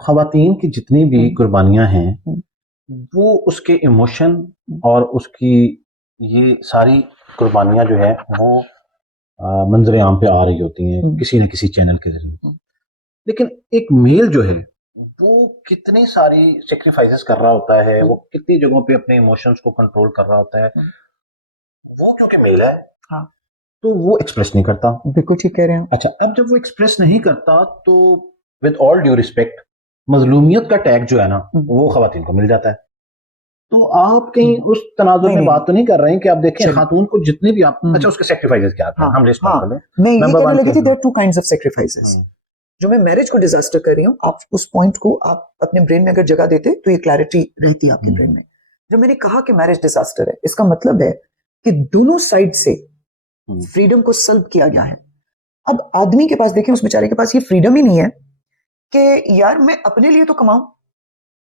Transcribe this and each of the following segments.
خواتین کی جتنی بھی قربانیاں ہیں وہ اس کے ایموشن اور اس کی یہ ساری قربانیاں جو ہے وہ منظر عام پہ آ رہی ہوتی ہیں کسی نہ کسی چینل کے ذریعے. لیکن ایک میل جو ہے وہ کتنی ساری سیکریفائسز کر رہا ہوتا ہے, وہ کتنی جگہوں پہ اپنے ایموشنز کو کنٹرول کر رہا ہوتا ہے. وہ کیونکہ میل ہے تو وہ ایکسپریس نہیں کرتا. بالکل ٹھیک کہہ رہے ہیں. اچھا, اب جب وہ ایکسپریس نہیں کرتا تو ود آل ڈیو ریسپیکٹ مظلومیت کا ٹیگ جو ہے نا وہ خواتین کو مل جاتا ہے. تو آپ کہیں اس تناظر میں بات تو نہیں کر رہے ہیں کہ آپ دیکھیں خاتون کو جتنے بھی آپ اچھا اس کے سیکریفائسز کیا ہیں ہم لسٹ کر لیں. میں یہ کہنے لگی تھی there are two kinds of sacrifices. جو میں میرج کو ڈیزاسٹر کر رہی ہوں, آپ اس پوائنٹ کو آپ اپنے برین میں اگر جگہ دیتے تو یہ کلیئرٹی رہتی ہے آپ کے برین میں. جو میں نے کہا کہ میرج ڈیزاسٹر ہے, اس کا مطلب ہے کہ دونوں سائڈ سے فریڈم کو سلب کیا گیا ہے. اب آدمی کے پاس دیکھیں, اس بیچارے کے پاس یہ فریڈم ہی نہیں ہے کہ یار میں اپنے لیے تو کماؤں,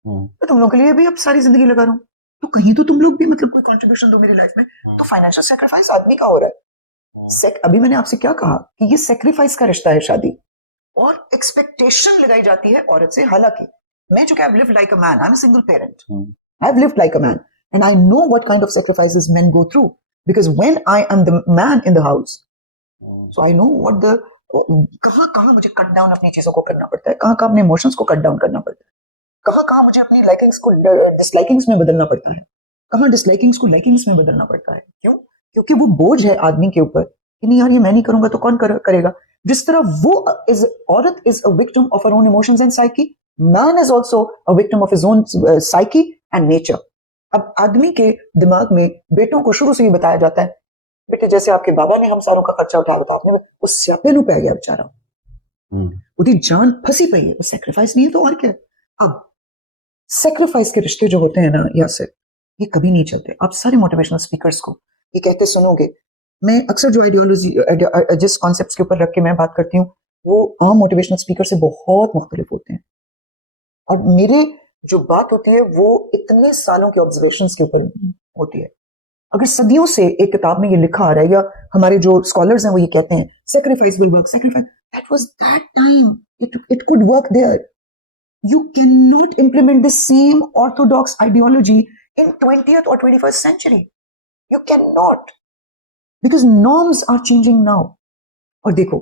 میں تم لوگوں کے لیے بھی اب ساری زندگی لگا رہا ہوں, تو کہیں تو تم لوگ بھی مطلب کوئی کنٹریبیوشن دو میری لائف میں. تو فائنینشیل سیکریفائس آدمی کا ہو رہا ہے. ابھی میں نے آپ سے کیا کہا کہ یہ سیکریفائس کا رشتہ ہے شادی, اور ایکسپیکٹیشن لگائی جاتی ہے عورت سے. حالانکہ میں چونکہ I've lived like a man, I'm a single parent, I've lived like a man and I know what kind of sacrifices men go through because when I am the man in the house, so I know what the کہاں مجھے cut down اپنی چیزوں کو کرنا پڑتا ہے, کہاں اپنے ایموشنز کو کٹ ڈاؤن کرنا پڑتا ہے, کہاں مجھے اپنی لائکنگز کو ڈس لائکنگز میں بدلنا پڑتا ہے, کہاں ڈس لائکنگز کو لائکنگز میں بدلنا پڑتا ہے. کیوں؟ کیونکہ وہ بوجھ ہے آدمی کے اوپر کہ نہیں یار یہ میں نہیں کروں گا تو کون کرے گا. جس طرح وہ عورت is a victim of her own emotions and psyche, man is also a victim of his own psyche and nature. اب آدمی کے دماغ میں بیٹوں کو شروع سے ہی بتایا جاتا ہے بیٹے جیسے آپ کے بابا نے ہم ساروں کا خرچہ اٹھایا ہوتا آپ نے وہ سیاپے نو پہ گیا بیچارہ, وہ جان پھنسی پئی ہے, وہ سیکریفائس نہیں ہے تو اور کیا. اب سیکریفائس کے رشتے جو ہوتے ہیں نا یاسر, یہ کبھی نہیں چلتے. آپ سارے موٹیویشنل اسپیکرز کو یہ کہتے سنو گے. میں اکثر جو آئیڈیالوجی جس کانسیپٹس کے اوپر رکھ کے میں بات کرتی ہوں وہ عام موٹیویشنل اسپیکر سے بہت مختلف ہوتے ہیں, اور میرے جو بات ہوتی ہے وہ اتنے سالوں کے آبزرویشنز کے اوپر ہوتی ہے. اگر صدیوں سے ایک کتاب میں یہ لکھا آ رہا ہے یا ہمارے جو اسکالرز ہیں وہ یہ کہتے ہیں sacrifice will work, sacrifice, that was that time, it could work there. You cannot implement the same orthodox ideology in 20th or 21st century. You cannot. Because norms are changing now. اور دیکھو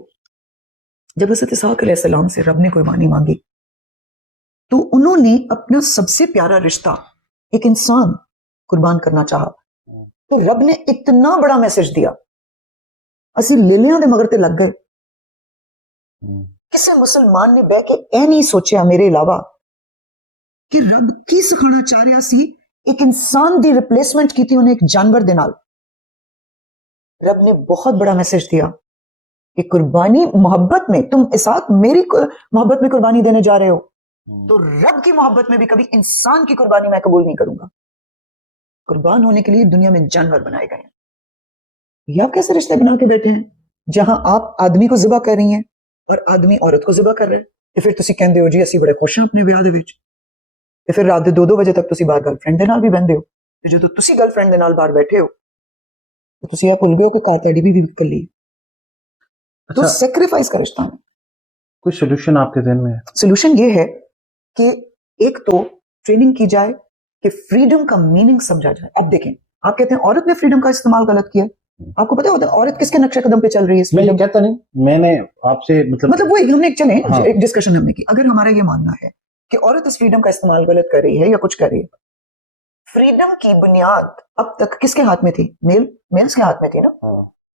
جب حضرت اسحاق علیہ السلام سے رب نے قربانی مانگی تو انہوں نے اپنا سب سے پیارا رشتہ ایک انسان قربان کرنا چاہا, تو رب نے اتنا بڑا میسج دیا, اسی لیلیاں دے مگر تے لگ گئے. کسے مسلمان نے بہ کے اے نہیں سوچیا میرے علاوہ کہ رب کی سکھانا چاہ رہا سی ایک انسان دی ریپلیسمنٹ کی تھی انہیں ایک جانور دے نال. رب نے بہت بڑا میسج دیا کہ قربانی محبت میں تم اسحاق میری محبت میں قربانی دینے جا رہے ہو, تو رب کی محبت میں بھی کبھی انسان کی قربانی میں قبول نہیں کروں گا. قربان ہونے کے لیے دنیا میں جانور بنائے گئے ہیں. یہ آپ کیسے رشتے بنا کے بیٹھے ہیں جہاں آپ آدمی کو ذبح کر رہی ہیں اور آدمی عورت کو ذبح کر رہے ہیں. تو پھر تسی کہندے ہو جی اسی بڑے خوش ہیں اپنے ویاہ دے وچ, تے پھر رات دے 2 بجے تک تسی باہر گرل فرینڈ دے نال بھی بہندے ہو, تے جدوں تسی گرل فرینڈ دے نال باہر بیٹھے ہو تو تسی یہ بھول گئے ہو کہ کار تیری بھی کر لی. تو سیکریفائس کا رشتہ ہے. کوئی سولوشن آپ کے ذہن میں ہے؟ سولوشن یہ ہے کہ ایک تو ٹریننگ کی جائے کہ فریڈم کا میننگ سمجھا جائے. اب دیکھیں آپ کہتے ہیں عورت نے فریڈم کا استعمال غلط کیا, آپ کو پتا ہوتا ہے عورت کس کے نقشے قدم پہ چل رہی ہے. میں یہ کہتا نہیں, میں نے آپ سے مطلب وہ ہم نے چلیں ایک ڈسکشن ہم نے کی. اگر ہمارا یہ ماننا ہے کہ عورت اس فریڈم کا استعمال غلط کر رہی ہے یا کچھ کر رہی ہے, فریڈم کی بنیاد اب تک کس کے ہاتھ میں تھی؟ میلز کے ہاتھ میں تھی نا.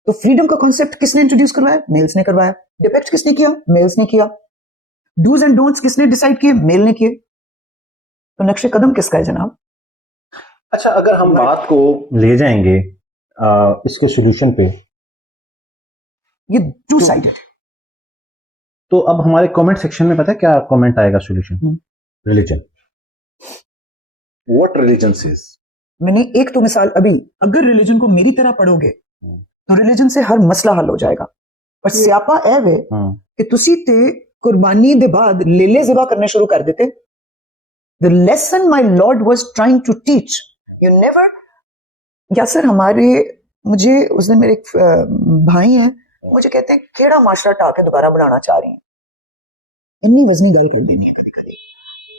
تو فریڈم کا کانسیپٹ کس نے انٹروڈیوس کروایا؟ میلز نے کروایا. ڈپیکٹ کس نے کیا؟ میلز نے کیا. ڈوز اینڈ ڈونٹس کس نے ڈیسائیڈ کیے؟ میل نے کیے. تو نقش قدم کس کا ہے جناب؟ اچھا اگر ہم بات کو لے جائیں گے اس کے سولوشن پہ, یہ ٹو سائڈڈ. تو اب ہمارے کامنٹ سیکشن میں پتہ ہے کیا کامنٹ آئے گا solution? Religion. What religion says. میں نے ایک تو مثال, ابھی اگر ریلیجن کو میری طرح پڑھو گے تو ریلیجن سے ہر مسئلہ حل ہو جائے گا. اور سیاپا اے وے کہ تسی تے قربانی دے بعد لیلے ذبح کرنے شروع کر دیتے. The lesson my Lord was trying to teach, you never. Yasir ہمارے مجھے اس دن میرے ایک بھائی ہیں, مجھے کہتے ہیں کیڑا معاشرہ ٹا کے دوبارہ بنانا چاہ رہی ہیں. انی وزنی گل کر دینی ہے.